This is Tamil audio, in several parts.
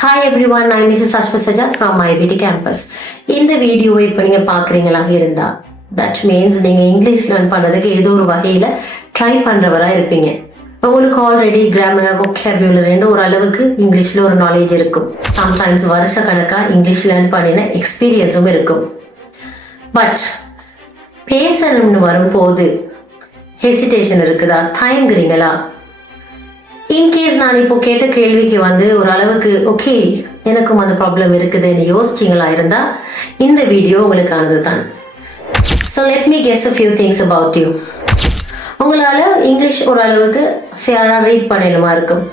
Hi everyone, I'm Mrs. Ashwa Sajat from IBT campus. இந்த வீடியோவை இப்போ நீங்கள் பார்க்குறீங்களா இருந்தால் தட் மீன்ஸ் நீங்கள் இங்கிலீஷ் லேர்ன் பண்ணுறதுக்கு ஏதோ ஒரு வகையில் ட்ரை பண்ணுறவராக இருப்பீங்க. உங்களுக்கு ஆல்ரெடி கிராமர் வொக்காபுலரின்னு ஒரு அளவுக்கு இங்கிலீஷில் ஒரு நாலேஜ் இருக்கும். சம்டைம்ஸ் வருஷ கணக்காக இங்கிலீஷ் லேர்ன் பண்ணின எக்ஸ்பீரியன்ஸும் இருக்கும். பட் பேசணும்னு வரும்போது ஹெசிடேஷன் இருக்குதா, தயங்குறீங்களா? இன்கேஸ் நான் இப்போ கேட்ட கேள்விக்கு ஒரு அளவுக்கு ஓகே எனக்கும் அந்த ப்ராப்ளம் இருக்குதுன்னு யோசிச்சிங்களா இருந்தா இந்த வீடியோ உங்களுக்கானது தான். So let me guess a few things about you. உங்களால் இங்கிலீஷ் ஒரு அளவுக்கு ஃபேராக ரீட் பண்ணணுமா இருக்கும்.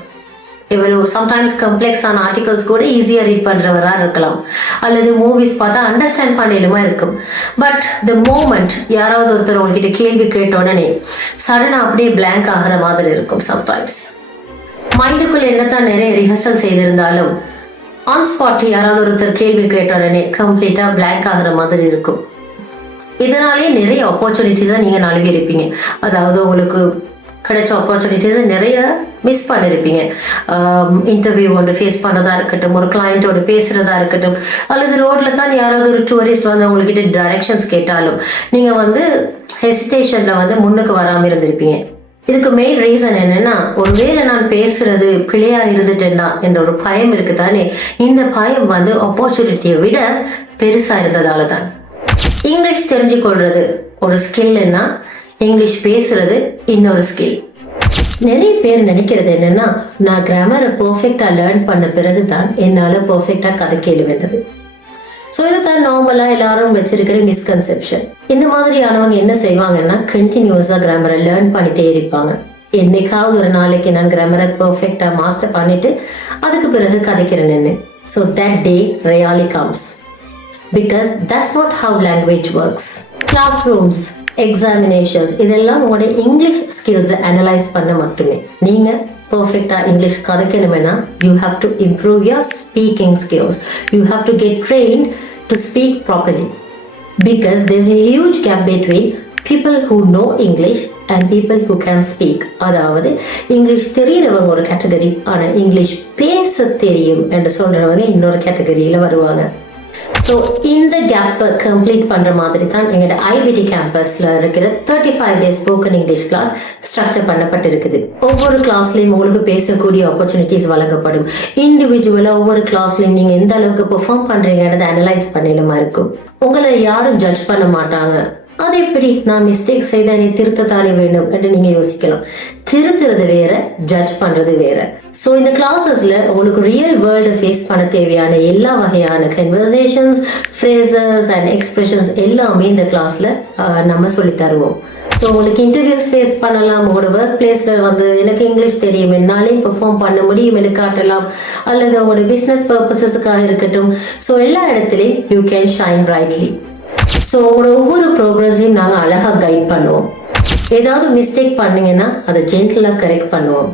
இவ்வளோ சம்டைம்ஸ் கம்ப்ளெக்ஸான ஆர்டிகல்ஸ் கூட ஈஸியாக ரீட் பண்ணுறவராக இருக்கலாம், அல்லது மூவிஸ் பார்த்தா அண்டர்ஸ்டாண்ட் பண்ணலுமா இருக்கும். பட் த மோமெண்ட் யாராவது ஒருத்தர் உங்ககிட்ட கேள்வி கேட்ட உடனே சடனாக அப்படியே பிளாங்க் ஆகிற மாதிரி இருக்கும். சம்டைம்ஸ் மைண்டுக்குள்ள என்னத்தான் நிறைய ரிஹர்சல் செய்திருந்தாலும் ஆன் ஸ்பாட் யாராவது ஒருத்தர் கேள்வி கேட்ட உடனே கம்ப்ளீட்டா பிளாங்க் ஆகிற மாதிரி இருக்கும். இதனாலே நிறைய ஆப்பர்ச்சுனிட்டிஸை நீங்க நழுவி இருப்பீங்க. அதாவது உங்களுக்கு கிடைச்ச ஆப்பர்ச்சுனிட்டிஸை நிறைய மிஸ் பண்ணிருப்பீங்க. இன்டர்வியூ ஒன்று ஃபேஸ் பண்ணதா இருக்கட்டும், ஒரு கிளையண்டோட பேசுறதா இருக்கட்டும், அல்லது ரோட்ல தான் யாராவது ஒரு டூரிஸ்ட் உங்ககிட்ட டைரக்ஷன்ஸ் கேட்டாலும் நீங்க ஹெசிடேஷன்ல முன்னுக்கு வராம இருந்திருப்பீங்க. இதுக்கு மெயின் ரீசன் என்னன்னா, ஒருவேளை நான் பேசுறது பிழையா இருந்துட்டேன்னா என்ற ஒரு பயம் இருக்குதானே. இந்த பயம் ஆப்பர்ச்சுனிட்டியை விட பெருசா இருந்ததால தான். இங்கிலீஷ் தெரிஞ்சு கொள்றது ஒரு ஸ்கில்னா, இங்கிலீஷ் பேசுறது இன்னொரு ஸ்கில். நிறைய பேர் நினைக்கிறது என்னன்னா, நான் கிராமரை பெர்ஃபெக்டா லேர்ன் பண்ண பிறகுதான் என்னால பெர்ஃபெக்டா கதை கேள்வின்றது. ஸோ இதுதான் நார்மலாக எல்லாரும் வச்சிருக்கிற மிஸ்கன்செப்ஷன். இந்த மாதிரியானவங்க என்ன செய்வாங்கன்னா, கண்டினியூஸாக கிராமரை லேர்ன் பண்ணிட்டே இருப்பாங்க. என்னைக்காவது ஒரு நாளைக்கு நான் கிராமரை பெர்ஃபெக்டாக மாஸ்டர் பண்ணிட்டு அதுக்கு பிறகு கதைக்கிறேன்னு. So that day really comes, because that's not how language works. Classrooms, examinations இதெல்லாம் உங்களுடைய இங்கிலீஷ் ஸ்கில்ஸை அனலைஸ் பண்ண மட்டுமே. நீங்கள் perfectா இங்கிலீஷ் கதைக்கணும்னா you have to improve your speaking skills. You have to get trained to speak properly, because there's a huge gap between people who know English and people who can speak. அதாவது இங்கிலீஷ் தெரிகிறவங்க ஒரு கேட்டகரி, ஆனால் இங்கிலீஷ் பேச தெரியும் என்று சொல்றவங்க இன்னொரு கேட்டகரியில் வருவாங்க. ஸோ இந்த கேப்பை கம்ப்ளீட் பண்ணுற மாதிரி தான் எங்களோட ஐபிடி கேம்பஸில் இருக்கிற 35 days spoken English class structure பண்ணப்பட்டிருக்குது. ஒவ்வொரு கிளாஸ்லையும் உங்களுக்கு பேசக்கூடிய ஆப்பர்ச்சுனிட்டிஸ் வழங்கப்படும். இண்டிவிஜுவலாக ஒவ்வொரு கிளாஸ்லையும் நீங்கள் எந்த அளவுக்கு பெர்ஃபார்ம் பண்ணுறீங்கன்றதை அனலைஸ் பண்ணலுமா இருக்கும். உங்களை யாரும் ஜட்ஜ் பண்ண மாட்டாங்க. அது எப்படி நான் மிஸ்டேக் செய்தானே திருத்தத்தானே வேண்டும் என்று நீங்க யோசிக்கலாம். திருத்துறது வேற, ஜட்ஜ் பண்றது வேற. ஸோ இந்த கிளாஸஸ்ல உங்களுக்கு ரியல் வேர்ல்டு ஃபேஸ் பண்ண தேவையான எல்லா வகையான கன்வர்சேஷன்ஸ், ஃப்ரேசஸ் அண்ட் எக்ஸ்பிரஷன்ஸ் எல்லாமே இந்த கிளாஸ்ல நம்ம சொல்லி தருவோம். ஸோ உங்களுக்கு இன்டர்வியூஸ் ஃபேஸ் பண்ணலாம். உங்களோட ஒர்க் பிளேஸ்ல எனக்கு இங்கிலீஷ் தெரியும், என்னாலையும் பெர்ஃபார்ம் பண்ண முடியும் என்று காட்டலாம், அல்லது உங்களோட பிஸ்னஸ் பர்பஸஸுக்காக இருக்கட்டும். ஸோ எல்லா இடத்துலையும் you can shine brightly. So உங்களோட ஒவ்வொரு ப்ரோக்ரஸையும் நாங்கள் அழகாக கைட் பண்ணுவோம். ஏதாவது மிஸ்டேக் பண்ணீங்கன்னா அதை ஜென்டலாக கரெக்ட் பண்ணுவோம்.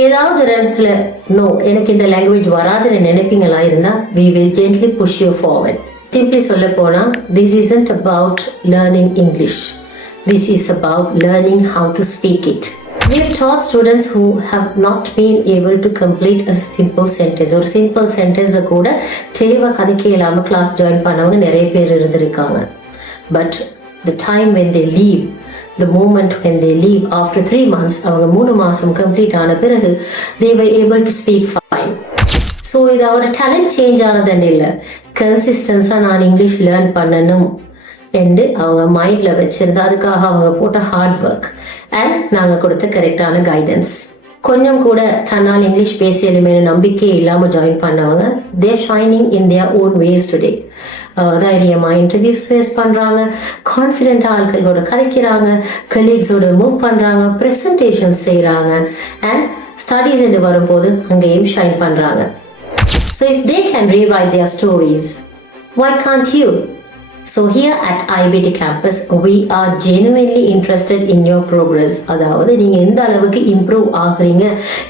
ஏதாவது ஒரு இடத்துல நோ எனக்கு இந்த லாங்குவேஜ் வராதுன்னு நினைப்பீங்களா இருந்தால் we will gently push you forward. Simply சொல்ல போனால், this isn't about learning English. This is about learning how to speak it. We have taught students who have not been able to complete a simple sentence. ஒரு சிம்பிள் சென்டென்ஸை கூட தெளிவாக கதைக்க இல்லாமல் கிளாஸ் ஜாயின் பண்ணவங்க நிறைய பேர் இருந்திருக்காங்க. But the time when they leave, the moment when they leave after 3 months, அவங்க 3 மாதம் கம்ப்ளீட் ஆன பிறகு they were able to speak fine. So இது அவரோட டேலண்ட் சேஞ்ச் ஆனதுன்னு இல்லை, கன்சிஸ்டன்ஸாக நான் இங்கிலீஷ் லேர்ன் பண்ணணும் என்று அவங்க மைண்ட்ல வச்சிருந்தா அதுக்காக அவங்க போட்ட ஹார்ட் ஒர்க் அண்ட் நாங்கள் கொடுத்த கரெக்டான கைடன்ஸ். கொஞ்சம் கூட தன்னால் இங்கிலீஷ் பேசியலுமே நம்பிக்கை இல்லாமல் ஜாயின் பண்ணவங்க they're shining in their own ways today. தைரியமாக இன்டர்வியூஸ் ஃபேஸ் பண்ணுறாங்க, கான்ஃபிடென்ட்டாக ஆட்களோட கதைக்கிறாங்க, கலீக்ஸோட மூவ் பண்ணுறாங்க, ப்ரெசன்டேஷன்ஸ் செய்கிறாங்க அண்ட் ஸ்டடீஸ் என்று வரும்போது அங்கேயும் ஷைன் பண்ணுறாங்க. So if they can rewrite their stories, why can't you? So here at IBT campus, we are genuinely interested in your progress. அதாவது நீங்கள் எந்த அளவுக்கு இம்ப்ரூவ் ஆகுறீங்க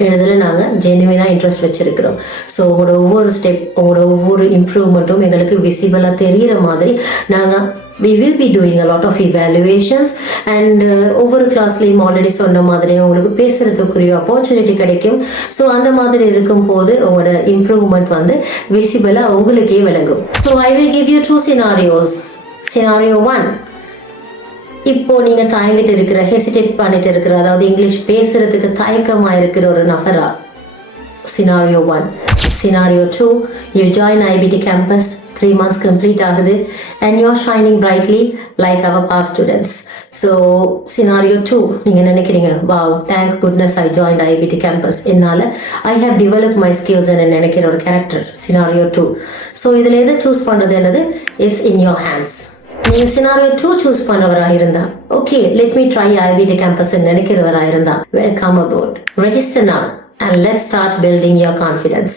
என்றதுல நாங்கள் ஜெனுவினாக இன்ட்ரெஸ்ட் வச்சிருக்கிறோம். ஸோ உங்களோட ஒவ்வொரு ஸ்டெப், உங்களோட ஒவ்வொரு இம்ப்ரூவ்மெண்ட்டும் எங்களுக்கு விசிபிளாக தெரிகிற மாதிரி நாங்கள் we will be doing a lot of evaluations and ஒவ்வொரு கிளாஸ்லேயும் ஆல்ரெடி சொன்ன மாதிரி உங்களுக்கு பேசுறதுக்குரிய ஆப்பர்ச்சுனிட்டி கிடைக்கும். ஸோ அந்த மாதிரி இருக்கும் போது உங்களோட இம்ப்ரூவ்மெண்ட் வந்து விசிபிளாக உங்களுக்கே விளங்கும். So I will give you 2 scenarios. Scenario 1, இப்போ நீங்க தயங்கிட்டு இருக்கிற, ஹெசிடேட் பண்ணிட்டு இருக்கிற, அதாவது இங்கிலீஷ் பேசுறதுக்கு தயக்கமா இருக்கிற ஒரு நபரா, Scenario 1. Scenario 2, you join IBT campus, 3 months complete ஆகுது and you're shining brightly like our past students. So Scenario 2, நீங்க நினைக்கிறீங்க, wow, thank goodness I joined IBT campus. என்னால I have developed my skills and நினைக்கிற ஒரு கேரக்டர். Scenario 2. So இதுல எதை சூஸ் பண்றது என்னது is in your hands. நீங்க Scenario 2 சூஸ் பண்ணவராக இருந்தா, okay, let me try IBT campus நினைக்கிறவராக இருந்தா, welcome aboard. Register now and let's start building your confidence.